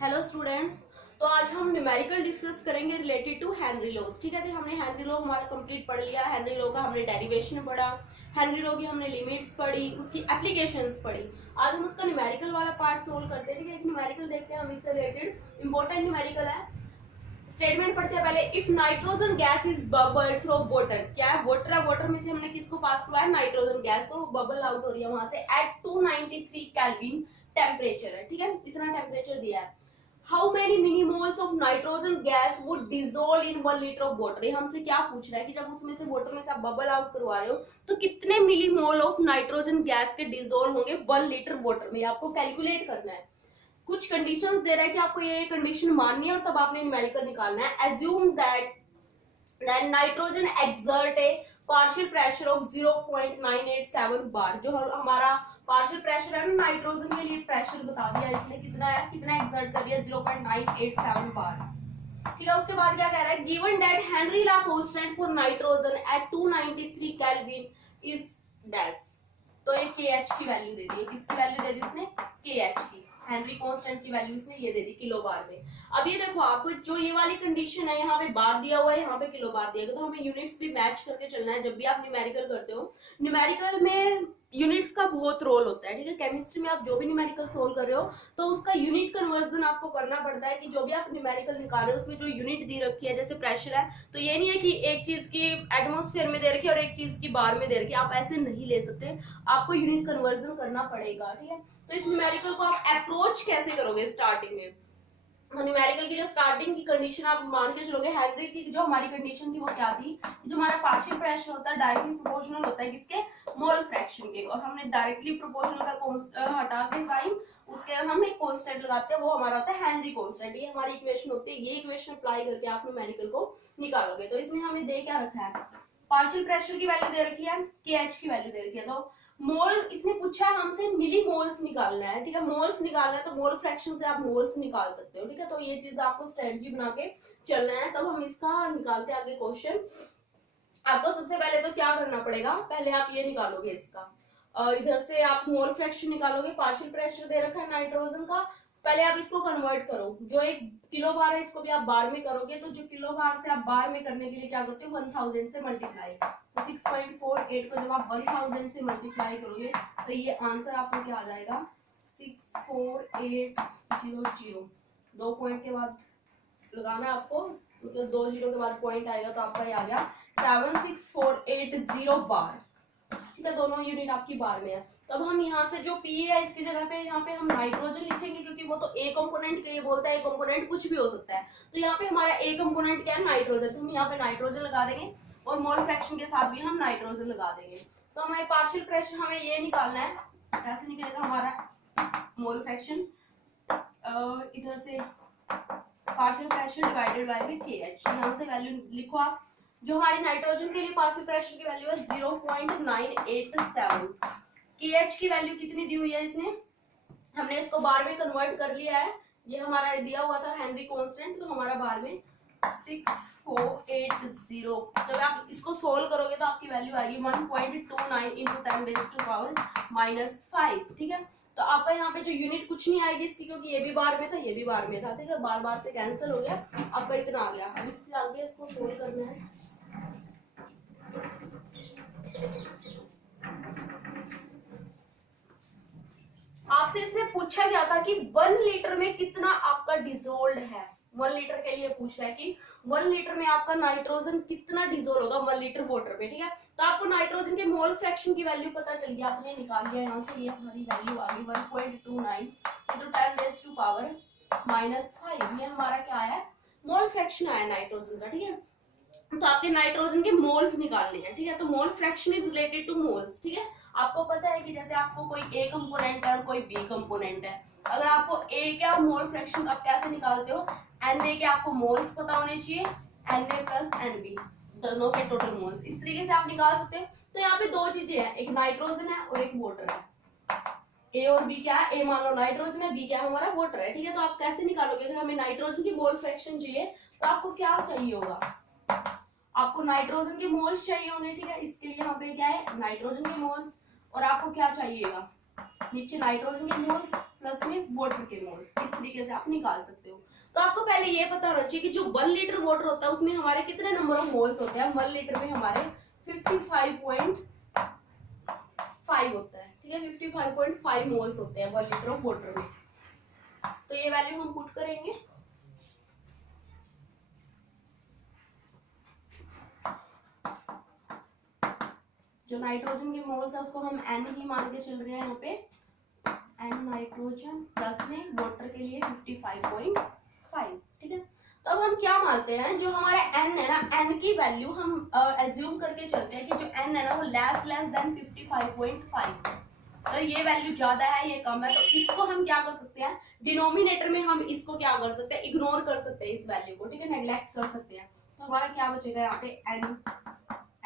Hello students. तो आज हम न्यूमेरिकल डिस्कस करेंगे रिलेटेड टू हेनरी लॉज। ठीक है, तो हमने हेनरी लॉ हमारा कंप्लीट पढ़ लिया। हेनरी लॉ का हमने डेरिवेशन पढ़ा, हेनरी लॉ की हमने लिमिट्स पढ़ी, उसकी एप्लीकेशंस पढ़ी। आज हम उसका न्यूमेरिकल वाला पार्ट सोल्व करते हैं। ठीक है, एक न्यूमेरिकल देखते हैं हम इससे रिलेटेड, इंपॉर्टेंट न्यूमेरिकल है। स्टेटमेंट पढ़ते हैं पहले। If nitrogen gas is bubble through water, क्या है वाटर है, वाटर में से हमने किसको पास किया है, नाइट्रोजन गैस, तो बबल आउट हो रही है वहां से एट 293 केल्विन टेम्परेचर है। ठीक है, इतना टेम्परेचर दिया है। How many millimoles of nitrogen gas would dissolve in 1 litre of water. ये हमसे क्या पूछ रहा है कि जब उसमें से वाटर में से आप बबल आउट करवा रहे हो तो कितने मिलीमोल ऑफ नाइट्रोजन गैस के डिजोल्व होंगे 1 लीटर वाटर में, आपको कैलकुलेट करना है। कुछ कंडीशंस दे रहा है कि आपको ये कंडीशन माननी है और तब आपने न्यूमेरिकल निकालना है। Assume that nitrogen exert A partial pressure of 0.987 बार। जो हमारा पार्शियल प्रेशर है ना नाइट्रोजन के लिए, प्रेशर बता दिया इसने कितना है, कितना एक्सर्ट कर दिया, 0.987 बार। ठीक है, उसके बाद क्या कह रहा है, given that Henry law constant for nitrogen eight 293 kelvin is dash. तो ये KH की वैल्यू दे दी, किसकी वैल्यू दे दी इसने, KH की। हेनरी कांस्टेंट की वैल्यू इसने ये दे दी किलो बार में। अब ये देखो आपको जो ये वाली कंडीशन है, यहाँ पे बार दिया हुआ है, यहाँ पे किलो बार दिया गया, तो हमें यूनिट्स भी मैच करके चलना है जब भी आप न्यूमेरिकल करते हो। न्यूमेरिकल में यूनिट्स का बहुत रोल होता है। ठीक है, केमिस्ट्री में आप जो भी न्यूमेरिकल सोल्व कर रहे हो तो उसका यूनिट कन्वर्जन आपको करना पड़ता है कि जो भी आप न्यूमेरिकल निकाल रहे हो उसमें जो यूनिट दी रखी है, जैसे प्रेशर है तो ये नहीं है कि एक चीज की एटमोस्फेयर में दे रखी है और एक चीज की बार में दे रखी है, आप ऐसे नहीं ले सकते, आपको यूनिट कन्वर्जन करना पड़ेगा। ठीक है, तो इस न्यूमेरिकल को आप अप्रोच कैसे करोगे स्टार्टिंग में, तो न्यूमेरिकल की जो स्टार्टिंग की कंडीशन आप मान के चलोगे, हेनरी की जो हमारी कंडीशन थी वो क्या थी, जो हमारा पार्शियल प्रेशर होता है डायरेक्टली प्रोपोर्शनल होता है किसके, मोल फ्रैक्शन के, और हमने डायरेक्टली प्रोपोर्शनल का हटा के साइन उसके हम एक कांस्टेंट लगाते हैं, वो हमारा होता है हेनरी कांस्टेंट। ये हमारी इक्वेशन होती है, ये इक्वेशन अप्लाई करके आप न्यूमेरिकल को निकालोगे। तो इसमें हमें दे क्या रखा है, पार्शियल प्रेशर की वैल्यू दे रखी है, KH की वैल्यू दे रखी है, तो मोल इसने पूछा हमसे मिली मोल्स निकालना है। ठीक है, मोल्स निकालना है तो मोल फ्रैक्शन से आप मोल्स निकाल सकते हो। ठीक है, तो ये चीज आपको स्ट्रेटजी बना के चलना है। तब हम इसका निकालते हैं आगे क्वेश्चन। आपको सबसे पहले तो क्या करना पड़ेगा, पहले आप ये निकालोगे इसका, इधर से आप मोल फ्रैक्शन निकालोगे, पार्शियल प्रेशर दे रखा है नाइट्रोजन का, पहले आप इसको कन्वर्ट करो, जो एक किलो बार है इसको भी आप बार में करोगे, तो जो किलो बार से आप बार में करने के लिए क्या करते हो, 1000 से मल्टीप्लाई, तो 6.48 को जब आप 1000 से मल्टीप्लाई करोगे तो ये आंसर आपको क्या आ जाएगा, 64800। 2 पॉइंट के बाद लगाना आपको, मतलब 2 जीरो के बाद पॉइंट आएगा तो आपका ये आ गया 76480 बार। ठीक है, दोनों यूनिट आपकी बार में है। तो अब हम यहाँ से जो P है इसकी जगह पे यहाँ पे हम नाइट्रोजन लिखेंगे, क्योंकि वो तो A कंपोनेंट के लिए बोलता है, A कंपोनेंट कुछ भी हो सकता है, तो यहाँ पे हमारा A कंपोनेंट क्या है, नाइट्रोजन, तो हम यहाँ पे नाइट्रोजन लगा देंगे और मोल फ्रैक्शन के साथ भी हम नाइट्रोजन लगा देंगे। तो हमारे पार्शियल प्रेशर हमें ये निकालना है, कैसे निकलेगा हमारा मोल फ्रैक्शन, इधर से पार्शियल प्रेशर डिवाइडेड बाय में KH, यहाँ से वैल्यू लिखो आप। जो हमारी नाइट्रोजन के लिए पार्शियल प्रेशर की वैल्यू है 0.987, KH की वैल्यू कितनी दी हुई है इसने, हमने इसको बार में कन्वर्ट कर लिया है, ये हमारा दिया हुआ था हेनरी कांस्टेंट, तो हमारा बार में 6480। जब आप इसको सोल्व करोगे तो आपकी वैल्यू आएगी 1.29 इंटू 10⁻⁻5। ठीक है, तो आपका यहाँ पे जो यूनिट कुछ नहीं आएगी इसकी, क्योंकि ये भी बार में था ये भी बार में था। ठीक है, बार बार से कैंसिल हो गया, आपका इतना आ गया। अब इससे आगे इसको सोल्व करना है। आपसे इसने पूछा क्या था कि 1 लीटर में कितना आपका डिजोल्व है, 1 लीटर के लिए पूछ रहा है कि 1 लीटर में आपका नाइट्रोजन कितना डिजोल्व होगा 1 लीटर वाटर में। ठीक है, तो आपको नाइट्रोजन के मोल फ्रैक्शन की वैल्यू पता चल गई, आपने निकाल लिया यहाँ से, ये हमारी वैल्यू आ गई 1.29 इंटू 10⁻⁻5। ये हमारा क्या आया, मोल फ्रैक्शन आया नाइट्रोजन का। ठीक है, तो आपके नाइट्रोजन के मोल्स निकालने हैं। ठीक है, तो mole fraction is related two moles. ठीक है, आपको पता है कि जैसे आपको कोई A कंपोनेंट है और कोई B कंपोनेंट है, अगर आपको A क्या मोल फ्रैक्शन आप कैसे निकालते हो, Na के आपको मोल्स पता होने चाहिए, Na प्लस Nb दोनों के टोटल मोल्स, इस तरीके से आप निकाल सकते हैं। तो यहाँ पे 2 चीजें हैं, एक नाइट्रोजन है और एक वाटर है। A और B क्या है, A मान लो नाइट्रोजन है, B क्या है हमारा वाटर है। ठीक है, तो आप कैसे निकालोगे, अगर हमें नाइट्रोजन की मोल फ्रैक्शन चाहिए तो आपको क्या चाहिए होगा, आपको नाइट्रोजन के मोल्स चाहिए होंगे। ठीक है, इसके लिए यहाँ पे क्या है, नाइट्रोजन के मोल्स, और आपको क्या चाहिएगा, नीचे नाइट्रोजन के मोल्स प्लस में वाटर के मोल्स, इस तरीके से आप निकाल सकते हो। तो आपको पहले ये पता होना चाहिए कि जो 1 लीटर वाटर होता है उसमें हमारे कितने नंबर ऑफ मोल्स होते हैं। 1 लीटर में हमारे 55.5 होता है, ठीक है, 55.5 मोल्स होते हैं 1 लीटर ऑफ वाटर में। तो ये वैल्यू हम पुट करेंगे। जो नाइट्रोजन के मोल्स है उसको हम n ही मान के चल रहे हैं यहाँ पे, n नाइट्रोजन प्लस में वाटर के लिए 55.5, ठीक है। तो अब हम क्या मानते हैं, जो हमारा n है ना, n की वैल्यू हम एज्यूम करके चलते हैं कि जो n है ना वो लेस देन 55.5, तो ये वैल्यू ज्यादा है ये कम है, तो इसको हम क्या कर सकते हैं, डिनोमिनेटर में हम इसको क्या कर सकते हैं, इग्नोर कर सकते हैं इस वैल्यू को, ठीक है, नेग्लेक्ट कर सकते हैं। तो हमारा क्या बचेगा यहाँ पे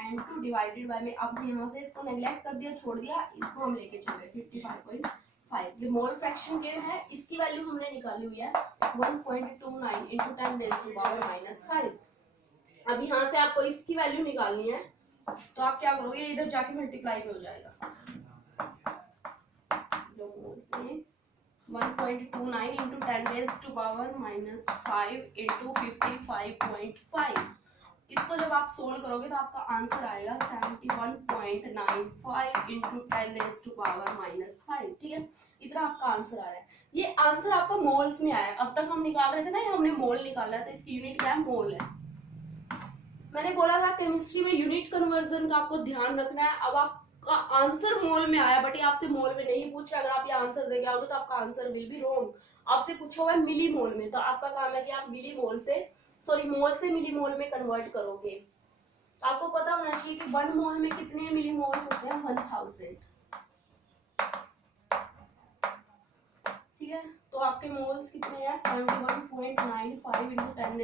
n2 डिवाइडेड बाय में, अब यहाँ से इसको नेग्लेक्ट कर दिया, छोड़ दिया, इसको हम लेके चले 55.5। ये मोल फ्रैक्शन के है, इसकी वैल्यू हमने निकाली हुई है 1.29 into 10⁻⁵। अब यहाँ से आपको इसकी वैल्यू निकालनी है, तो आप क्या करोगे, इधर जाके मल्टीप्लाई में हो जाएगा। जो मोल्स है 1.29 into 10⁻⁵ into 55.5, इसको जब आप सोल्व करोगे तो आपका आंसर आएगा 71.95 into 10⁻⁵, ठीक है, इतना आपका आंसर आ रहा है। ये आंसर आपका मोल्स में आया। अब तक हम निकाल रहे थे ना, हमने मोल निकाला है, तो इसकी यूनिट क्या है, मोल है। मैंने बोला था केमिस्ट्री में यूनिट कन्वर्जन का आपको ध्यान रखना है। अब आपका आंसर मोल में आया, बट ये आपसे मोल में नहीं पूछ रहा। अगर आप ये आंसर देके आओगे तो आपका आंसर विल बी रॉन्ग। आपसे पूछा हुआ है मिली मोल में, तो आपका काम है कि आप मिली मोल से मोल से मिली मोल में कन्वर्ट करोगे। तो आपको पता होना चाहिए कि 1 मोल में कितने मिली मोल्स होते हैं, 1000, ठीक है। तो आपके मोल्स कितने हैं, 71.95 into 10⁻⁵।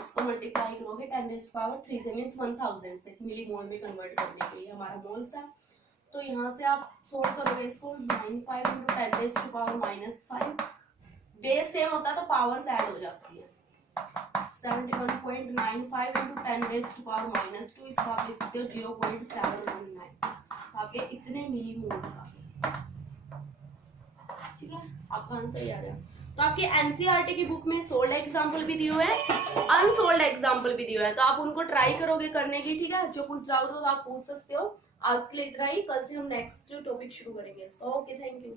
इसको मल्टीप्लाई करोगे 10⁻³ से, मीन्स 1000 से मिली मोल में कन्वर्ट करने के लिए हमारा मोल्स था। तो यहाँ से आप सोल्व करोगे इसको, 95 into 10⁻⁵, बेस सेम होता है तो पावर्स ऐड हो जाती है। 71.95 into 10⁻², इसको आप लिख सकते हो 0.719, आपके इतने मिली मोल्स आ गए, ठीक है, आपका आंसर ही आ गया। तो आपके एनसीईआरटी की बुक में सोल्ड एग्जाम्पल भी दिए हुए हैं, अनसोल्ड एग्जाम्पल भी दिए हुए हैं, तो आप उनको ट्राई करोगे करने की, ठीक है। जो कुछ डाउट हो तो आप पूछ सकते हो। आज के लिए इतना ही, कल से हम नेक्स्ट टॉपिक शुरू करेंगे इसका। Okay, thank you.